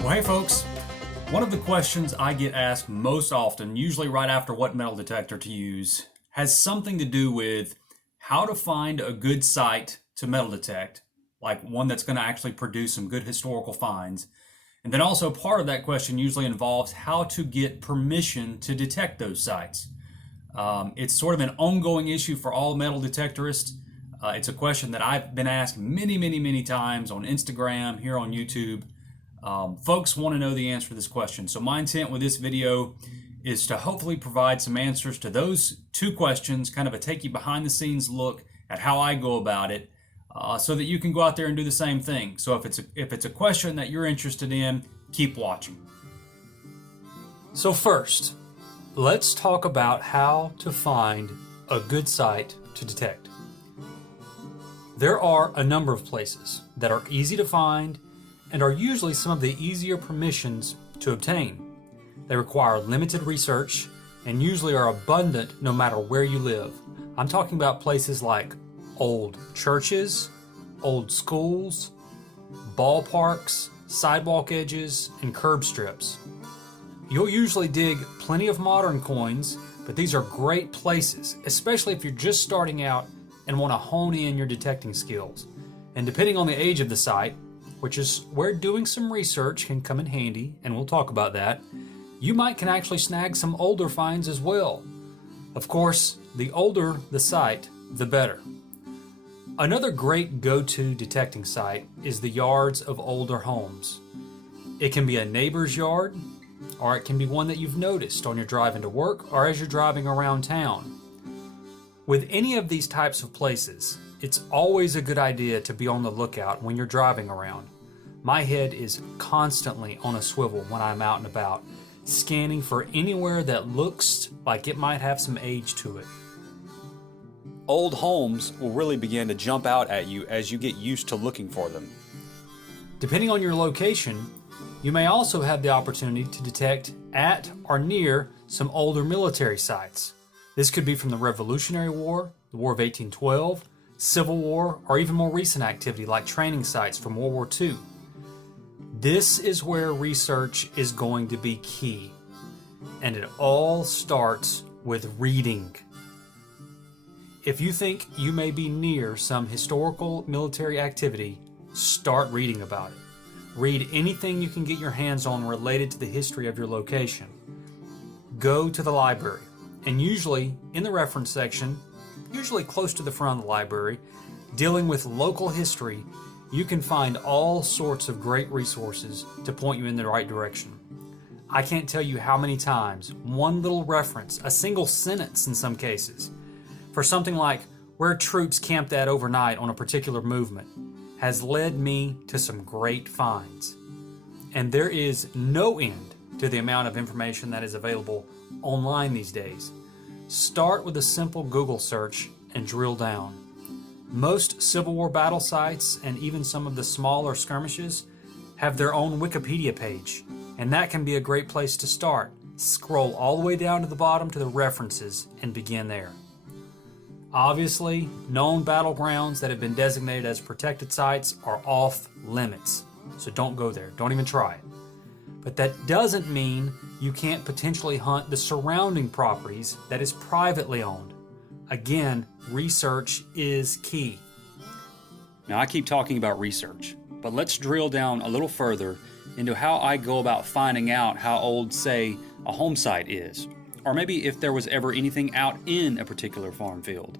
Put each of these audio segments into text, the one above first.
Well, hey folks, one of the questions I get asked most often, usually right after what metal detector to use, has something to do with how to find a good site to metal detect, like one that's going to actually produce some good historical finds. And then also part of that question usually involves how to get permission to detect those sites. It's sort of an ongoing issue for all metal detectorists. It's a question that I've been asked many times on Instagram, here on YouTube. Folks want to know the answer to this question. So my intent with this video is to hopefully provide some answers to those two questions, kind of a take you behind the scenes look at how I go about it, so that you can go out there and do the same thing. So if it's a question that you're interested in, keep watching. So first, let's talk about how to find a good site to detect. There are a number of places that are easy to find and are usually some of the easier permissions to obtain. They require limited research and usually are abundant no matter where you live. I'm talking about places like old churches, old schools, ballparks, sidewalk edges, and curb strips. You'll usually dig plenty of modern coins, but these are great places, especially if you're just starting out and want to hone in your detecting skills. And depending on the age of the site, which is where doing some research can come in handy, and we'll talk about that, you can actually snag some older finds as well. Of course, the older the site, the better. Another great go-to detecting site is the yards of older homes. It can be a neighbor's yard, or it can be one that you've noticed on your drive into work or as you're driving around town. With any of these types of places, it's always a good idea to be on the lookout when you're driving around. My head is constantly on a swivel when I'm out and about, scanning for anywhere that looks like it might have some age to it. Old homes will really begin to jump out at you as you get used to looking for them. Depending on your location, you may also have the opportunity to detect at or near some older military sites. This could be from the Revolutionary War, the War of 1812, Civil War, or even more recent activity like training sites from World War II. This is where research is going to be key, and it all starts with reading. If you think you may be near some historical military activity, start reading about it. Read anything you can get your hands on related to the history of your location. Go to the library, and usually in the reference section, usually close to the front of the library, dealing with local history, you can find all sorts of great resources to point you in the right direction. I can't tell you how many times one little reference, a single sentence in some cases, for something like where troops camped at overnight on a particular movement, has led me to some great finds. And there is no end to the amount of information that is available online these days. Start with a simple Google search and drill down. Most Civil War battle sites and even some of the smaller skirmishes have their own Wikipedia page, and that can be a great place to start. Scroll all the way down to the bottom to the references and begin there. Obviously, known battlegrounds that have been designated as protected sites are off limits, so don't go there, don't even try it. But that doesn't mean you can't potentially hunt the surrounding properties that is privately owned. Again, research is key. Now, I keep talking about research, but let's drill down a little further into how I go about finding out how old, say, a home site is, or maybe if there was ever anything out in a particular farm field.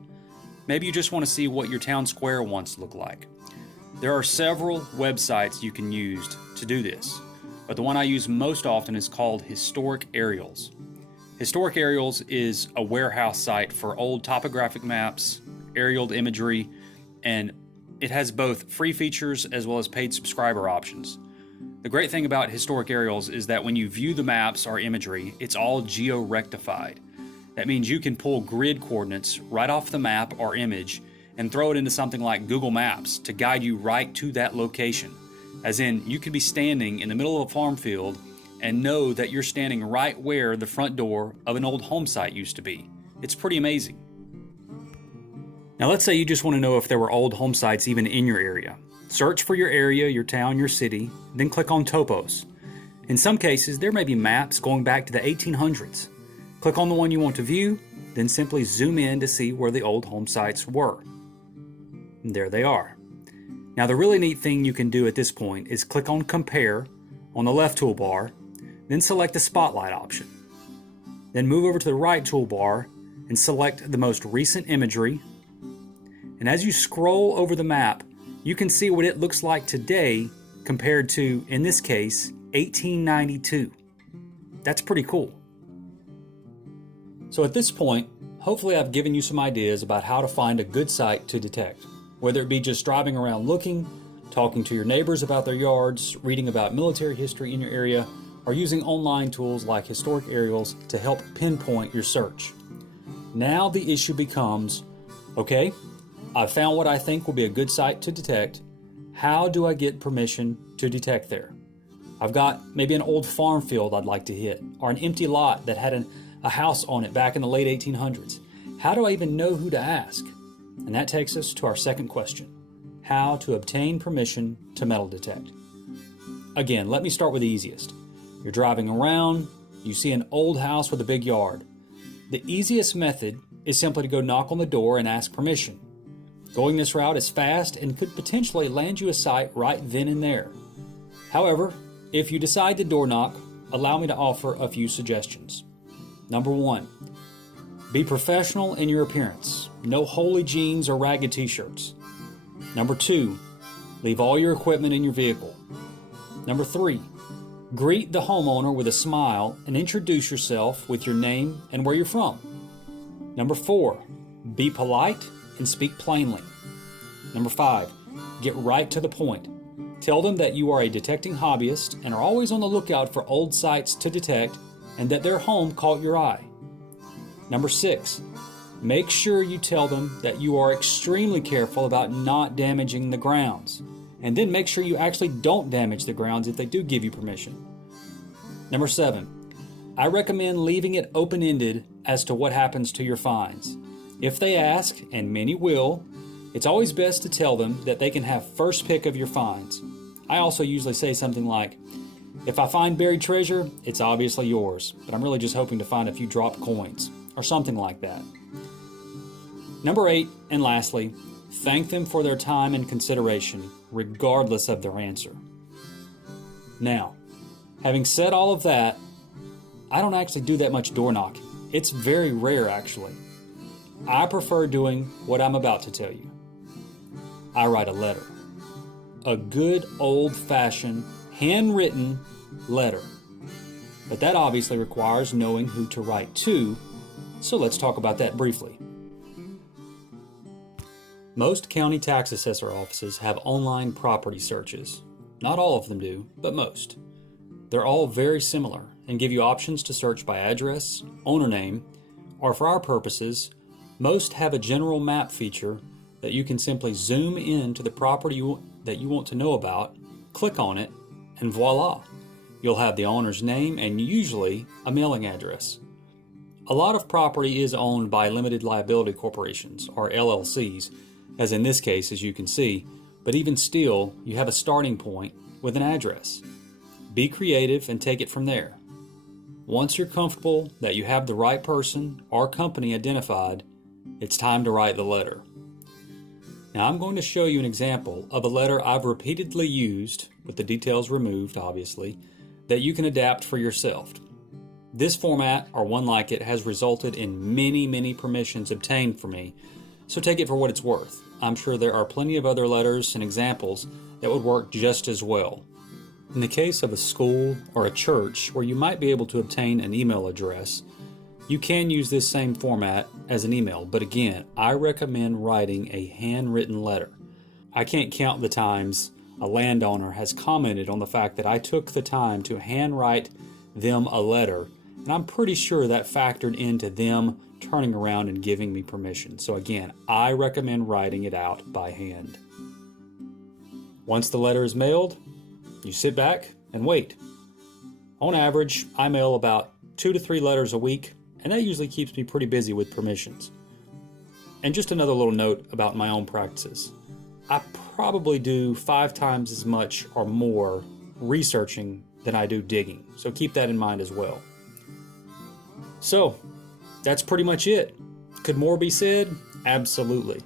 Maybe you just want to see what your town square once looked like. There are several websites you can use to do this, but the one I use most often is called Historic Aerials. Historic Aerials is a warehouse site for old topographic maps, aerial imagery, and it has both free features as well as paid subscriber options. The great thing about Historic Aerials is that when you view the maps or imagery, it's all geo-rectified. That means you can pull grid coordinates right off the map or image and throw it into something like Google Maps to guide you right to that location. As in, you could be standing in the middle of a farm field and know that you're standing right where the front door of an old home site used to be. It's pretty amazing. Now let's say you just want to know if there were old home sites even in your area. Search for your area, your town, your city, then click on Topos. In some cases, there may be maps going back to the 1800s. Click on the one you want to view, then simply zoom in to see where the old home sites were. And there they are. Now the really neat thing you can do at this point is click on Compare on the left toolbar, then select the Spotlight option. Then move over to the right toolbar and select the most recent imagery. And as you scroll over the map, you can see what it looks like today compared to, in this case, 1892. That's pretty cool. So at this point, hopefully I've given you some ideas about how to find a good site to detect, whether it be just driving around looking, talking to your neighbors about their yards, reading about military history in your area, or using online tools like historic aerials to help pinpoint your search. Now the issue becomes, okay, I've found what I think will be a good site to detect. How do I get permission to detect there? I've got maybe an old farm field I'd like to hit, or an empty lot that had a house on it back in the late 1800s. How do I even know who to ask? And that takes us to our second question: how to obtain permission to metal detect. Again, let me start with the easiest. You're driving around, you see an old house with a big yard. The easiest method is simply to go knock on the door and ask permission. Going this route is fast and could potentially land you a site right then and there. However, if you decide to door knock, allow me to offer a few suggestions. Number 1, be professional in your appearance. No holey jeans or ragged t-shirts. Number 2, leave all your equipment in your vehicle. Number 3, greet the homeowner with a smile and introduce yourself with your name and where you're from. Number 4, be polite and speak plainly. Number 5, get right to the point. Tell them that you are a detecting hobbyist and are always on the lookout for old sites to detect and that their home caught your eye. Number 6, make sure you tell them that you are extremely careful about not damaging the grounds. And then make sure you actually don't damage the grounds if they do give you permission. Number 7, I recommend leaving it open-ended as to what happens to your finds. If they ask, and many will, it's always best to tell them that they can have first pick of your finds. I also usually say something like, if I find buried treasure, it's obviously yours, but I'm really just hoping to find a few dropped coins, or something like that. Number 8, and lastly, thank them for their time and consideration, regardless of their answer. Now, having said all of that, I don't actually do that much door knocking. It's very rare, actually. I prefer doing what I'm about to tell you. I write a letter. A good old-fashioned, handwritten letter. But that obviously requires knowing who to write to, so let's talk about that briefly. Most county tax assessor offices have online property searches. Not all of them do, but most. They're all very similar and give you options to search by address, owner name, or for our purposes, most have a general map feature that you can simply zoom in to the property that you want to know about, click on it, and voila! You'll have the owner's name and usually a mailing address. A lot of property is owned by limited liability corporations, or LLCs, as in this case, as you can see, but even still, you have a starting point with an address. Be creative and take it from there. Once you're comfortable that you have the right person or company identified, it's time to write the letter. Now I'm going to show you an example of a letter I've repeatedly used, with the details removed obviously, that you can adapt for yourself. This format, or one like it, has resulted in many permissions obtained for me, so take it for what it's worth. I'm sure there are plenty of other letters and examples that would work just as well. In the case of a school or a church where you might be able to obtain an email address, you can use this same format as an email, but again, I recommend writing a handwritten letter. I can't count the times a landowner has commented on the fact that I took the time to handwrite them a letter, and I'm pretty sure that factored into them turning around and giving me permission. So again, I recommend writing it out by hand. Once the letter is mailed, you sit back and wait. On average, I mail about 2 to 3 letters a week, and that usually keeps me pretty busy with permissions. And just another little note about my own practices. I probably do 5 times as much or more researching than I do digging. So keep that in mind as well. So that's pretty much it. Could more be said? Absolutely.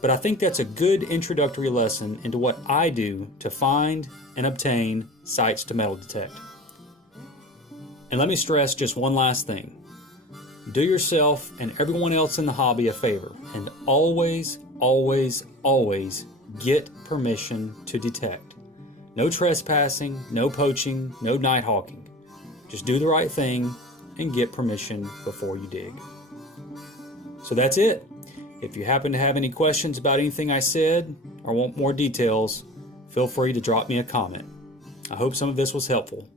But I think that's a good introductory lesson into what I do to find and obtain sites to metal detect. And let me stress just one last thing. Do yourself and everyone else in the hobby a favor and always, always, always get permission to detect. No trespassing, no poaching, no night hawking. Just do the right thing and get permission before you dig. So that's it. If you happen to have any questions about anything I said or want more details, feel free to drop me a comment. I hope some of this was helpful.